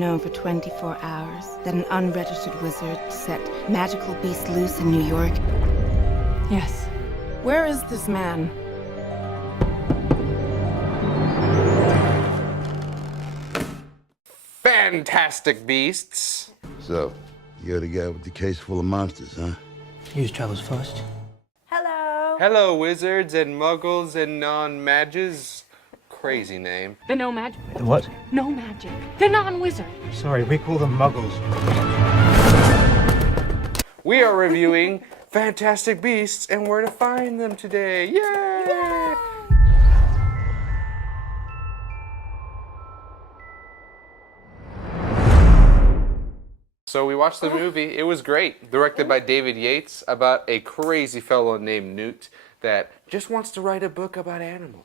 known for 24 hours that an unregistered wizard set magical beasts loose in New York? Yes. Where is this man? Fantastic Beasts. So, you're the guy with the case full of monsters, huh? Whose travels first? Hello. Hello, wizards and muggles and non-mages. Crazy name. They're no magic. The what? No magic. They're non-wizard. Sorry, we call them muggles. We are reviewing Fantastic Beasts and where to find them today. Yay! So we watched the movie. It was great. Directed by David Yates, about a crazy fellow named Newt that just wants to write a book about animals.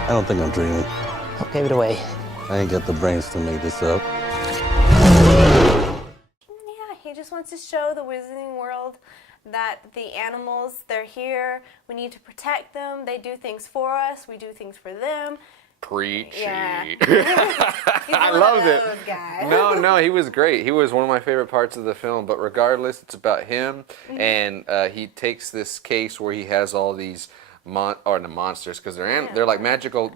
I don't think I'm dreaming. Give it away. I ain't got the brains to make this up. Yeah, he just wants to show the wizarding world that the animals, they're here. We need to protect them. They do things for us. We do things for them. Preachy. Yeah. I loved it. Those guys. No, he was great. He was one of my favorite parts of the film. But regardless, it's about him, and he takes this case where he has all these monsters, because they're like magical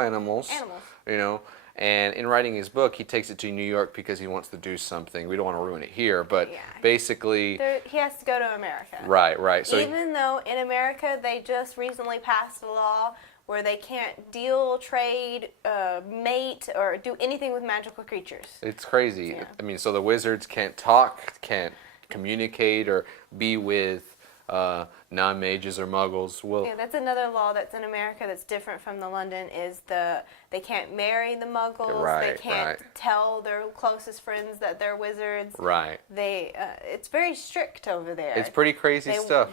animals. You know. And in writing his book, he takes it to New York because he wants to do something. We don't want to ruin it here, but basically... He has to go to America. Right. So even though in America they just recently passed a law where they can't deal, trade, mate, or do anything with magical creatures. It's crazy. Yeah. I mean, so the wizards can't talk, can't communicate, or be with non-mages or muggles. Well, yeah, that's another law that's in America that's different from the London, is they can't marry the muggles, they can't tell their closest friends that they're wizards. Right. It's very strict over there. It's pretty crazy stuff.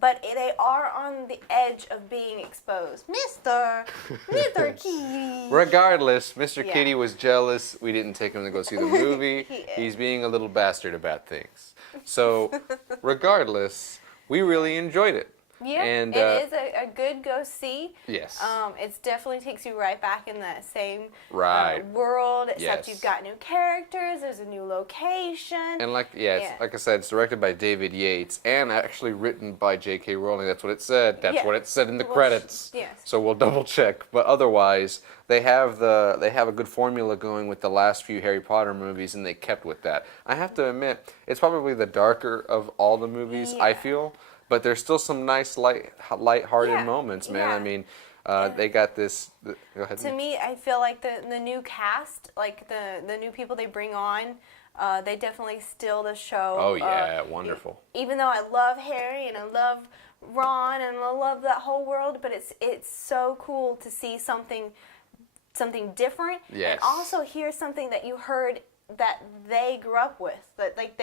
But they are on the edge of being exposed. Mr. Kitty. Regardless, Mr. Kitty was jealous. We didn't take him to go see the movie. He's being a little bastard about things. So, regardless, we really enjoyed it. Yeah, and, it is a good go-see. Yes. It definitely takes you right back in that same world, except you've got new characters, there's a new location. And like I said, it's directed by David Yates and actually written by J.K. Rowling. That's what it said. That's what it said in the credits. Yes. So we'll double check. But otherwise, they have a good formula going with the last few Harry Potter movies, and they kept with that. I have to admit, it's probably the darker of all the movies, I feel. But there's still some nice, light-hearted moments, man. I mean, they got this... Go ahead. To me, I feel like the new cast, like the new people they bring on, they definitely steal the show. Oh, yeah, wonderful. Even though I love Harry and I love Ron and I love that whole world, but it's so cool to see something different. Yes. And also hear something that you heard that they grew up with, that like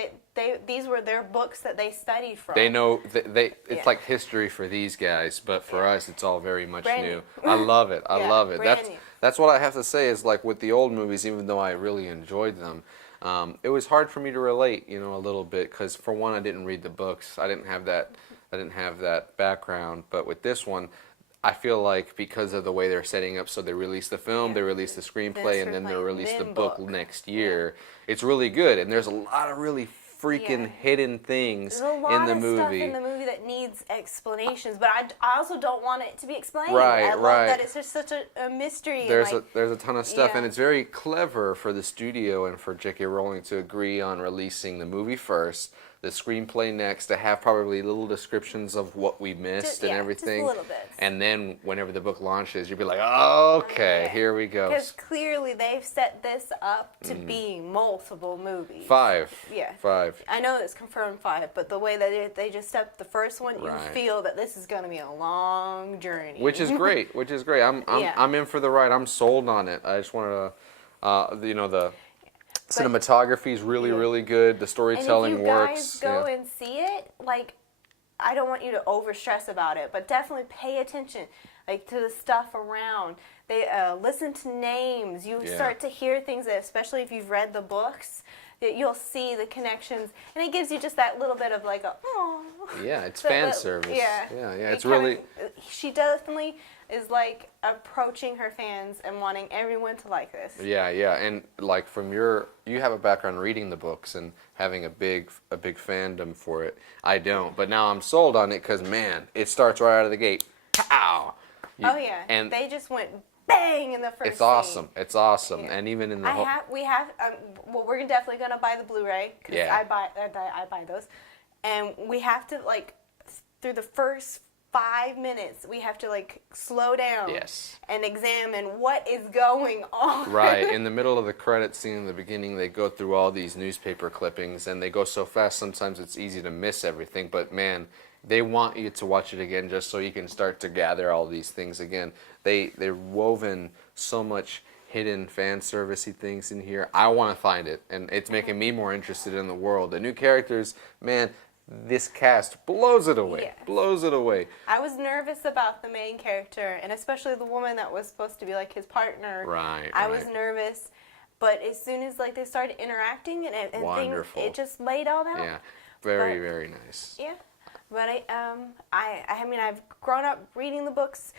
these were their books that they studied from. They know it's like history for these guys, but for us it's all very much Brand new. new. I love it. I love it. Brand new. That's what I have to say is, like, with the old movies, even though I really enjoyed them, it was hard for me to relate, a little bit, because for one, I didn't read the books. I didn't have that background, but with this one, I feel like because of the way they're setting up, so they release the film, they release the screenplay, and then they release the book next year. It's really good, and there's a lot of really freaking hidden things in the movie. There's a lot of stuff in the movie that needs explanations, but I also don't want it to be explained. Right, I love that it's just such a mystery. There's a ton of stuff, and it's very clever for the studio and for J.K. Rowling to agree on releasing the movie first, the screenplay next, to have probably little descriptions of what we missed and everything. Just a little bit. And then whenever the book launches, you'll be like, oh, okay, here we go. Because clearly they've set this up to be multiple movies. 5. Yeah. 5. I know it's confirmed 5, but the way that they just set the first one, you Right. feel that this is going to be a long journey. Which is great. I'm in for the ride. I'm sold on it. I just want to, the cinematography is really good. The storytelling works. And if you guys go and see it, like, I don't want you to overstress about it, but definitely pay attention, like, to the stuff around. They listen to names. You start to hear things that, especially if you've read the books, you'll see the connections, and it gives you just that little bit of like a, oh. Yeah, it's fan service. Yeah. Yeah, It it's really... She definitely is like approaching her fans and wanting everyone to like this. Yeah, yeah, and like from you have a background reading the books and having a big fandom for it. I don't, but now I'm sold on it because man, it starts right out of the gate. Pow! Oh yeah, and they just went bang in the first. it's awesome. Scene. It's awesome, Yeah. and even in the we have. Well, we're definitely gonna buy the Blu-ray because Yeah. I buy those, and we have to like through the first 5 minutes we have to like slow down. Yes. And examine what is going on. Right, in the middle of the credit scene in the beginning, they go through all these newspaper clippings, and they go so fast sometimes it's easy to miss everything. But man, they want you to watch it again just so you can start to gather all these things again. They're woven so much hidden fan servicey things in here. I want to find it, and it's making me more interested in the world. The new characters, man, this cast blows it away. Yes. Blows it away. I was nervous about the main character, and especially the woman that was supposed to be like his partner. Right. I was nervous, but as soon as like they started interacting and things, Wonderful. it just laid all out. Yeah, very, But- very nice. Yeah, but I mean I've grown up reading the books,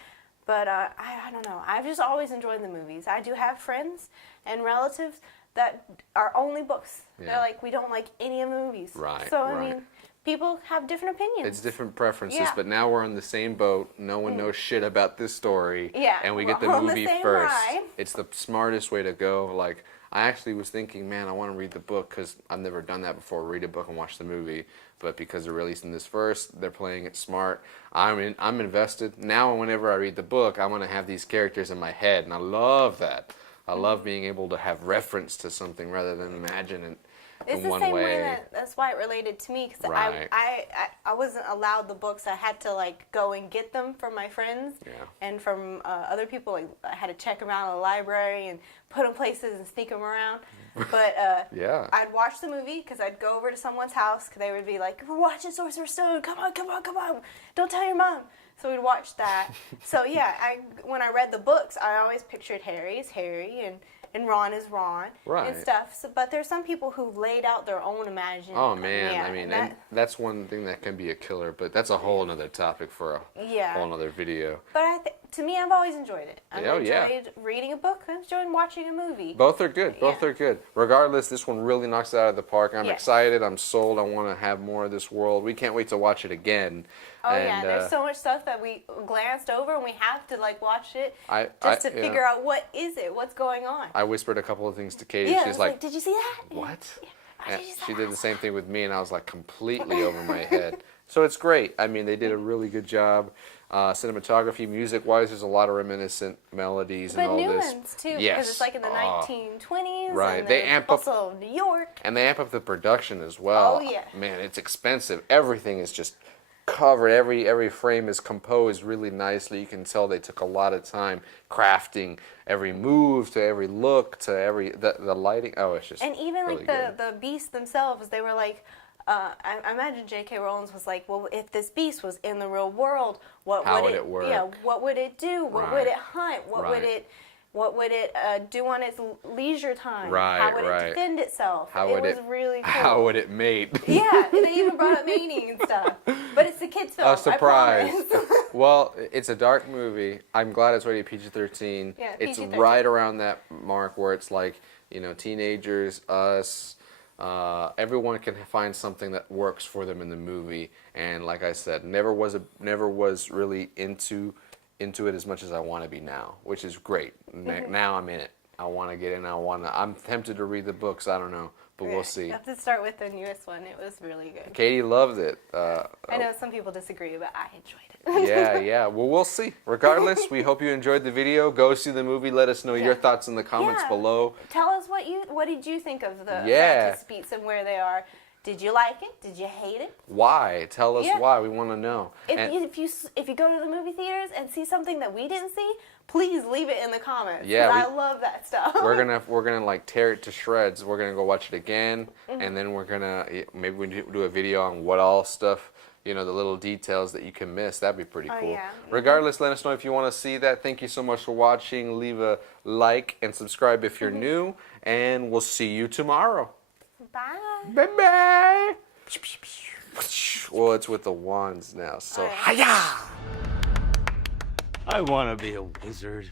but I don't know. I've just always enjoyed the movies. I do have friends and relatives that are only books. Yeah. They're like, we don't like any of the movies. Right, So I right. mean, people have different opinions. It's different preferences, Yeah. but now we're on the same boat. No one knows shit about this story. Yeah, And we get the we're on the movie same first. ride. It's the smartest way to go. Like, I actually was thinking, man, I want to read the book because I've never done that before, read a book and watch the movie. But because they're releasing this first, they're playing it smart. I'm invested. Now, whenever I read the book, I want to have these characters in my head, and I love that. I love being able to have reference to something rather than imagine it It's in the one same way. way that's why it related to me because Right. I wasn't allowed the books. I had to like go and get them from my friends Yeah. and from other people. Like I had to check them out in the library and put them places and sneak them around. But Yeah. I'd watch the movie because I'd go over to someone's house because they would be like, "We're watching Sorcerer's Stone. Come on, come on, come on! Don't tell your mom." So we'd watch that. So yeah, when I read the books, I always pictured Harry as Harry and Ron is Ron Right. and stuff. So, but there's some people who've laid out their own imagination. Oh man, Yeah, I mean, that- and that's one thing that can be a killer, but that's a whole other topic for a Yeah. whole other video. But to me, I've always enjoyed it. I've Oh, yeah. enjoyed reading a book. I've enjoyed watching a movie. Both are good. Both Yeah. are good. Regardless, this one really knocks it out of the park. I'm Yes. excited. I'm sold. I want to have more of this world. We can't wait to watch it again. Oh yeah, And, there's so much stuff that we glanced over, and we have to like watch it I to figure out what's going on. I whispered a couple of things to Katie. Yeah, I She's was like, "Did you see that?" what? "Oh, And did you see she that?" did the same thing with me, and I was like completely over my head. So it's great. I mean, they did a really good job. Cinematography, music-wise, there's a lot of reminiscent melodies But and all new this. ones too, Yes. because it's like in the 1920s. Right. And They then amp up- also New York. And they amp up the production as well. Oh, yeah. Man, it's expensive. Everything is just covered. Every frame is composed really nicely. You can tell they took a lot of time crafting every move to every look to the lighting. Oh, it's just And even really like good. the beasts themselves, they were like, I imagine J.K. Rowling was like, well, if this beast was in the real world, How would would it work? Yeah, what would it do? What Right. would it hunt? Right. What would it do on its leisure time? Right, How would right. it defend itself? How it would was it? really cool. How would it mate? Yeah, and they even brought up mating and stuff. But it's a kids' film. A surprise. I promise. Well, it's a dark movie. I'm glad it's rated PG-13. Yeah, It's PG-13. right around that mark where it's like, teenagers, us, everyone can find something that works for them in the movie. And like I said, never was really into it as much as I want to be now, which is great. Now I'm in it. I want to get in. I'm tempted to read the books. I don't know, but we'll see. You have to start with the newest one. It was really good. Katie loved it. I know some people disagree, but I enjoyed it. Yeah. Well, we'll see. Regardless, we hope you enjoyed the video. Go see the movie. Let us know your thoughts in the comments Yeah. below. Tell us what did you think of the Yeah. Fantasy Beasts and where they are. Did you like it? Did you hate it? Why? Tell us Yeah. why. We want to know. And- If you go to the movie theaters and see something that we didn't see, please leave it in the comments. Yeah, 'cause I love that stuff. we're gonna like tear it to shreds. We're gonna go watch it again, Mm-hmm. and then we're gonna maybe we do a video on what all stuff. The little details that you can miss. That'd be pretty cool. yeah. Regardless, let us know if you want to see that. Thank you so much for watching. Leave a like and subscribe if you're new, and we'll see you tomorrow. Bye. Bye-bye. Well, it's with the wands now, so All right. hiya! I want to be a wizard.